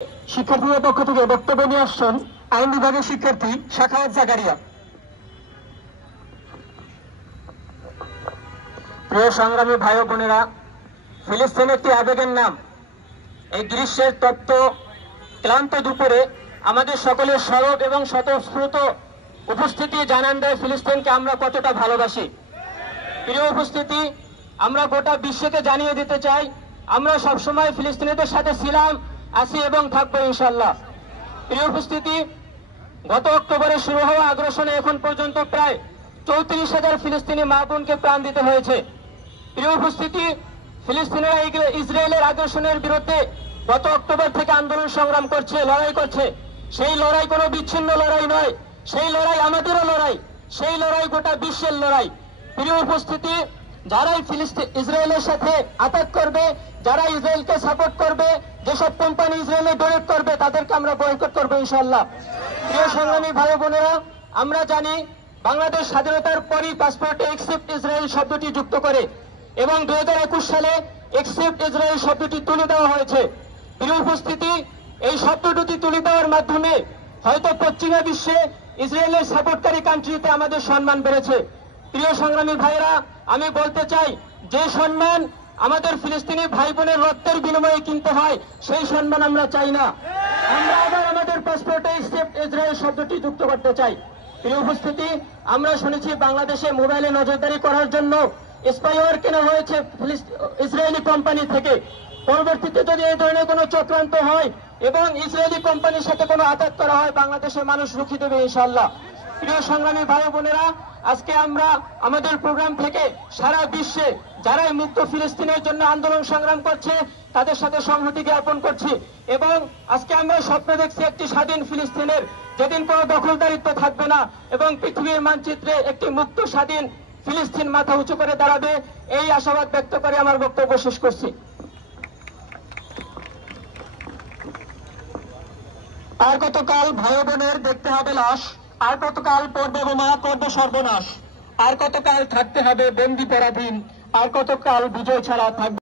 শিক্ষার্থীদের পক্ষ থেকে বক্তব্য নিয়ে আসছেন আইন বিভাগের শিক্ষার্থী শাখাওয়াত জাকারিয়া। প্রিয় সংগ্রামী ভাই ও বোনেরা, ফিলিস্তিন একটি আবেগের নাম। এই গ্রীষ্মের তপ্ত ক্লান্ত দুপুরে আমাদের সকলের সরব এবং স্বতঃস্ফূর্ত উপস্থিতি জানান দেয় ফিলিস্তিনকে আমরা কতটা ভালোবাসি। প্রিয় উপস্থিতি, আমরা গোটা বিশ্বকে জানিয়ে দিতে চাই আমরা সবসময় ফিলিস্তিনিদের সাথে ছিলাম, আছি এবং থাকবো ইনশাল্লাহ। প্রিয় উপস্থিতি, গত অক্টোবরে শুরু হওয়া আগ্রাসনে এখন পর্যন্ত প্রায় 34,000 ফিলিস্তিনি মা বোনকে প্রাণ দিতে হয়েছে। প্রিয় উপস্থিতি, ফিলিস্তিনিরা ইসরায়েলের আগ্রাসনের বিরুদ্ধে গত অক্টোবর থেকে আন্দোলন সংগ্রাম করছে, লড়াই করছে। সেই লড়াই কোনো বিচ্ছিন্ন লড়াই নয়, সেই লড়াই আমাদেরও লড়াই, সেই লড়াই গোটা বিশ্বের লড়াই। প্রিয় উপস্থিতি, যারাই ইসরায়েলের সাথে আঘাত করবে, যারা ইসরায়েলকে সাপোর্ট করবে, যেসব কোম্পানি ইসরায়েলে ডোনেট করবে, তাদেরকে আমরা বয়কট করবো ইনশাআল্লাহ। প্রিয় সংগ্রামী ভাই বোনেরা, আমরা জানি বাংলাদেশ স্বাধীনতার পরই পাসপোর্টে এক্সেপ্ট ইসরায়েল শব্দটি যুক্ত করে এবং 2021 সালে এক্সেপ্ট ইসরায়েল শব্দটি তুলে দেওয়া হয়েছে। প্রিয় উপস্থিতি, এই শব্দটি তুলে দেওয়ার মাধ্যমে হয়তো পশ্চিমা বিশ্বে ইসরায়েলের সাপোর্টকারী কান্ট্রিতে আমাদের সম্মান বেড়েছে। প্রিয় সংগ্রামী ভাইরা, আমি বলতে চাই, যে সম্মান আমাদের ফিলিস্তিনি ভাই বোনের রক্তের বিনিময়ে কিনতে হয়, সেই সম্মান আমরা চাই না। আমরা আবার আমাদের পাসপোর্টে এক্সেপ্ট ইসরায়েল শব্দটি যুক্ত করতে চাই। প্রিয় উপস্থিতি, আমরা শুনেছি বাংলাদেশে মোবাইলে নজরদারি করার জন্য স্পাইওয়্যার কেনা হয়েছে ইসরায়েলি কোম্পানি থেকে। পরবর্তীতে যদি এই ধরনের কোনো চক্রান্ত হয় এবং ইসরায়েলি কোম্পানির সাথে কোনো আঘাত করা হয়, বাংলাদেশের মানুষ রুখে দেবে ইনশাআল্লাহ। প্রিয় সংগ্রামী ভাই বোনেরা, আজকে আমরা আমাদের প্রোগ্রাম থেকে সারা বিশ্বে যারাই মুক্ত ফিলিস্তিনের জন্য আন্দোলন সংগ্রাম করছে তাদের সাথে সংহতি জ্ঞাপন করছি এবং আজকে আমরা স্বপ্ন দেখছি একটি স্বাধীন ফিলিস্তিনের, যেদিন কোনো দখলদারিত্ব থাকবে না এবং পৃথিবীর মানচিত্রে একটি মুক্ত স্বাধীন ফিলিস্তিন মাথা উঁচু করে দাঁড়াবে। এই আশাবাদ ব্যক্ত করে আমার বক্তব্য শেষ করছি। আর কতকাল ভাই বোনের দেখতে হবে লাশ, আর কতকাল পড়বে বোমা, করবে সর্বনাশ, আর কতকাল থাকতে হবে বন্দি পরাধীন, আর কতকাল বিজয় ছাড়া থাকবে